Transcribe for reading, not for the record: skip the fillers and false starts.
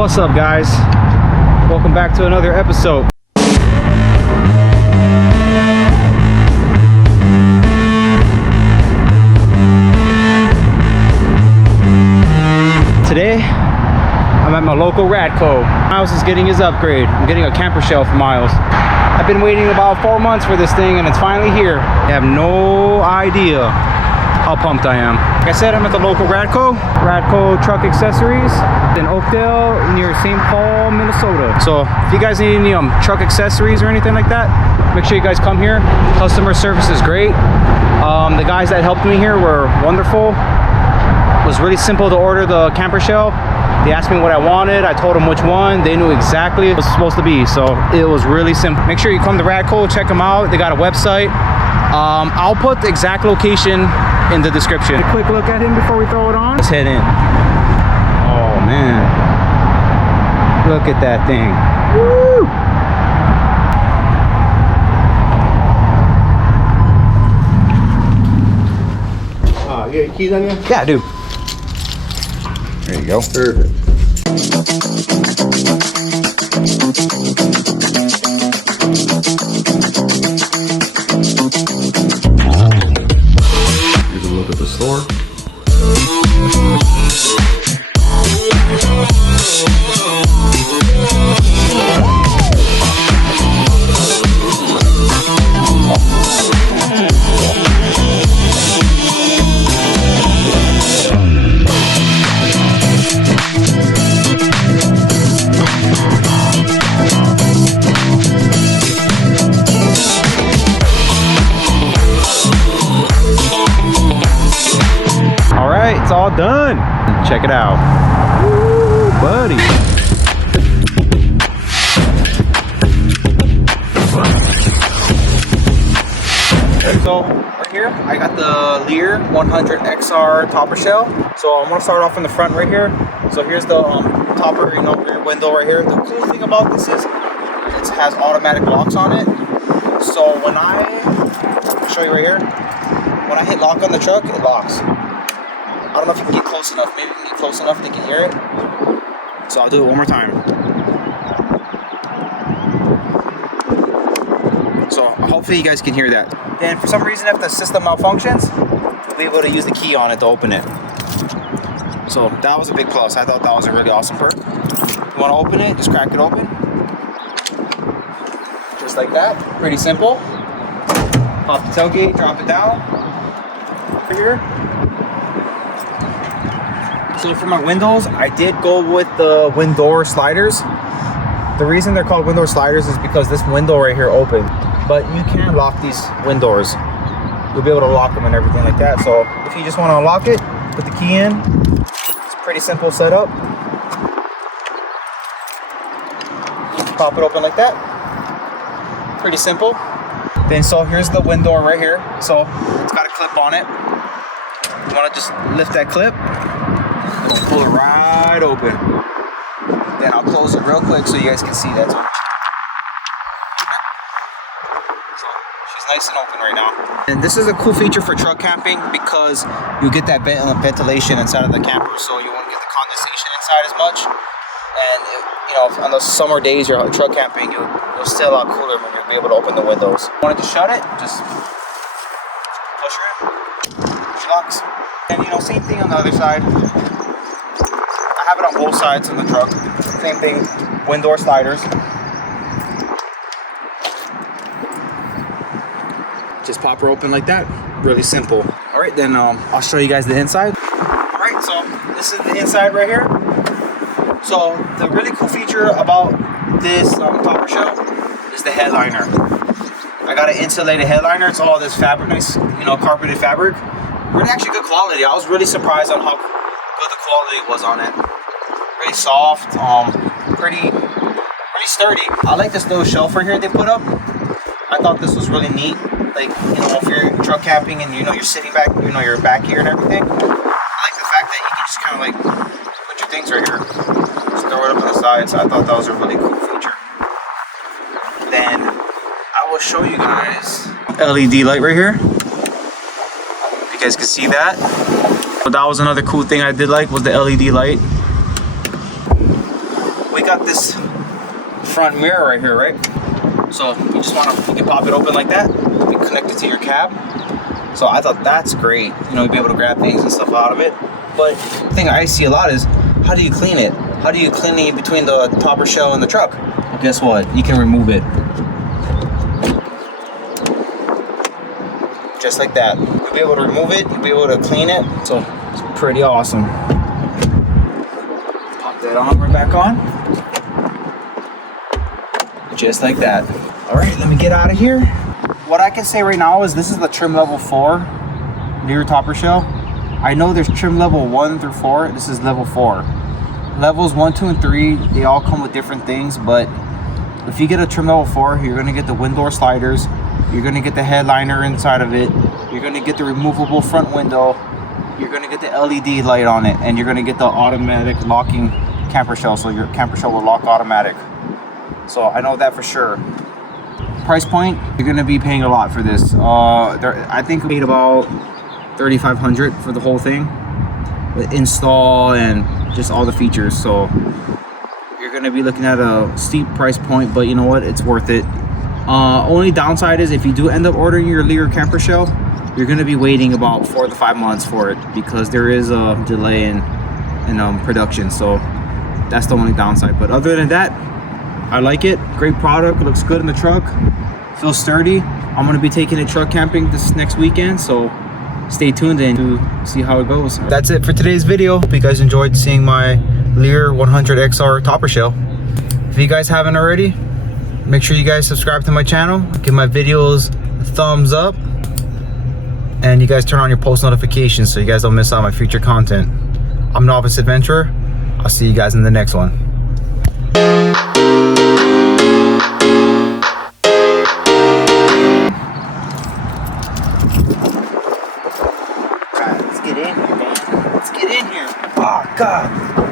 What's up, guys? Welcome back to another episode. Today, I'm at my local Radco. Miles is getting his upgrade. I'm getting a camper shell for Miles. I've been waiting about 4 months for this thing and it's finally here. I have no idea how pumped I am. Like I said, I'm at the local Radco Truck Accessories in Oakdale near St. Paul, Minnesota. So if you guys need any truck accessories or anything like that, make sure you guys come here. Customer service is great. The guys that helped me here were wonderful. It was really simple to order the camper shell. They asked me what I wanted. I told them which one. They knew exactly what it was supposed to be. So it was really simple. Make sure you come to Radco, check them out. They got a website. I'll put the exact location in the description. A quick look at him before we throw it on. Let's head in. Oh man, look at that thing. Woo! You got keys on you? Yeah, I do. There you go. Perfect. Here's a look at the store. It's all done. Check it out. Woo, buddy. So right here, I got the Leer 100 XR topper shell. So I'm gonna start off in the front right here. So here's the topper, rear window right here. The cool thing about this is it has automatic locks on it. So when I'll show you right here. When I hit lock on the truck, it locks. I don't know if you can get close enough. Maybe you can get close enough they can hear it. So I'll do it one more time. So hopefully you guys can hear that. Then for some reason, if the system malfunctions, you'll be able to use the key on it to open it. So that was a big plus. I thought that was a really awesome perk. You want to open it, just crack it open. Just like that. Pretty simple. Pop the tailgate, drop it down. Right here. So for my windows, I did go with the wind door sliders. The reason they're called wind door sliders is because this window right here opened. But you can lock these wind doors. You'll be able to lock them and everything like that. So if you just want to unlock it, put the key in. It's a pretty simple setup. Pop it open like that. Pretty simple. Then so here's the wind door right here. So it's got a clip on it. You want to just lift that clip. Pull it right open. Then I'll close it real quick so you guys can see that. So she's nice and open right now. And this is a cool feature for truck camping because you get that ventilation inside of the camper, so you won't get the condensation inside as much. And you know, on those summer days you're truck camping, you'll stay a lot cooler when you'll be able to open the windows. Wanted to shut it, just push her in. She locks. And you know, same thing on the other side. I have it on both sides of the truck. Same thing, wind door sliders. Just pop her open like that. Really simple. All right, then I'll show you guys the inside. All right, so this is the inside right here. So the really cool feature about this topper shell is the headliner. I got an insulated headliner. It's all this fabric, nice, you know, carpeted fabric. Really actually good quality. I was really surprised on how good the quality was on it. Really soft, pretty sturdy. I like this little shelf right here they put up. I thought this was really neat. Like, you know, if you're truck camping and you know you're sitting back, you know, you're back here and everything. I like the fact that you can just kind of like put your things right here. Just throw it up on the side. So I thought that was a really cool feature. Then I will show you guys LED light right here. If you guys can see that. But that was another cool thing I did like was the LED light. got this front mirror right here, right? So you just you can pop it open like that. You connect it to your cab. So I thought that's great. You know, you'll be able to grab things and stuff out of it. But the thing I see a lot is, how do you clean it? How do you clean it between the topper shell and the truck? Well, guess what? You can remove it. Just like that. You'll be able to remove it, you'll be able to clean it. So it's pretty awesome. Pop that on, we're back on. Just like that. All right, let me get out of here. What I can say right now is this is the trim level 4 Leer topper shell. I know there's trim level 1 through 4. This is level 4. Levels 1, 2, and 3, they all come with different things, but if you get a trim level 4, you're gonna get the wind door sliders, you're gonna get the headliner inside of it, you're gonna get the removable front window, you're gonna get the LED light on it, and you're gonna get the automatic locking camper shell, so your camper shell will lock automatic. So I know that for sure. Price point, you're gonna be paying a lot for this. I think we paid about $3,500 for the whole thing, with install and just all the features. So you're gonna be looking at a steep price point, but you know what? It's worth it. Only downside is if you do end up ordering your Leer camper shell, you're gonna be waiting about 4 to 5 months for it because there is a delay in production. So that's the only downside. But other than that, I like it. Great product. It looks good in the truck. Feels sturdy. I'm gonna be taking it truck camping this next weekend, so stay tuned in to see how it goes. That's it for today's video. Hope you guys enjoyed seeing my Leer 100XR topper shell. If you guys haven't already, make sure you guys subscribe to my channel, give my videos a thumbs up, and you guys turn on your post notifications so you guys don't miss out on my future content. I'm Novice Adventurer. I'll see you guys in the next one. Let's get in here, man. Let's get in here. Oh, God.